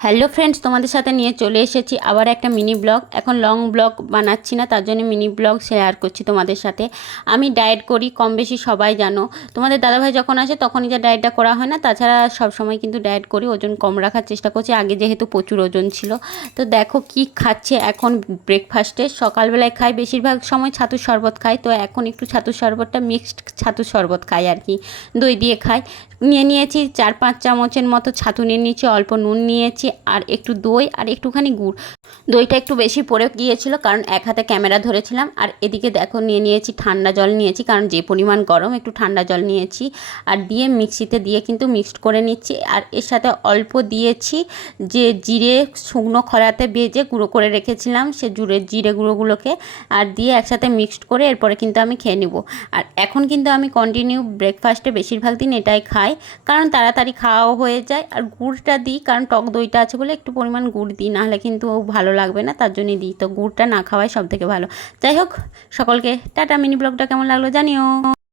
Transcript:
Hello friends, তোমাদের সাথে নিয়ে চলে এসেছি আবার একটা মিনি ব্লগ। এখন লং ব্লগ বানাচ্ছি না, তার জন্য মিনি ব্লগ শেয়ার করছি তোমাদের সাথে। আমি ডায়েট করি, কম বেশি সবাই জানো। তোমাদের দাদাভাই যখন আসে তখনই যা ডায়েটটা করা হয় না, তাছাড়া সব সময় কিন্তু ডায়েট করি, ওজন কম রাখার চেষ্টা করছি। আগে যেহেতু প্রচুর ওজন ছিল। তো দেখো কি খাচ্ছে এখন ব্রেকফাস্টে। সকালবেলায় খাই, বেশিরভাগ সময় ছাতুর শরবত খাই। তো এখন একটু ছাতুর শরবতটা মিক্সড ছাতুর শরবত খাই আর কি, দই দিয়ে খাই। নিয়েছি 4-5 চামচের মতো ছাতু নিয়ে নিয়েছি, অল্প নুন নিয়েছি আর একটু দই আর একটুখানি গুড়। দইটা একটু বেশি পড়ে গিয়েছিল কারণ এক হাতে ক্যামেরা ধরেছিলাম। আর এদিকে দেখো নিয়েছি ঠান্ডা জল নিয়েছি, কারণ যে পরিমাণ গরম একটু ঠান্ডা জল নিয়েছি। আর দিয়ে মিক্সিতে দিয়ে কিন্তু মিক্সড করে নিচ্ছি। আর এর সাথে অল্প দিয়েছি যে জিরে, শুকনো খরাতে ভেজে গুঁড়ো করে রেখেছিলাম সে জিরে গুঁড়োগুলোকে, আর দিয়ে একসাথে মিক্সড করে এরপরে কিন্তু আমি খেয়ে নেব। আর এখন কিন্তু আমি কন্টিনিউ ব্রেকফাস্টে বেশিরভাগ দিন এটাই খাই, কারণ তাড়াতাড়ি খাওয়াও হয়ে যায়। আর গুড়টা দিই কারণ টক দইটা আছে বলে একটু পরিমাণ গুড় দিই, নাহলে কিন্তু ভালো লাগবে না, তার জন্যই দিই। তো গুড়টা না খাওয়াই সব থেকে ভালো। যাই হোক, সকলকে টাটা। মিনি ব্লগটা কেমন লাগলো জানিও।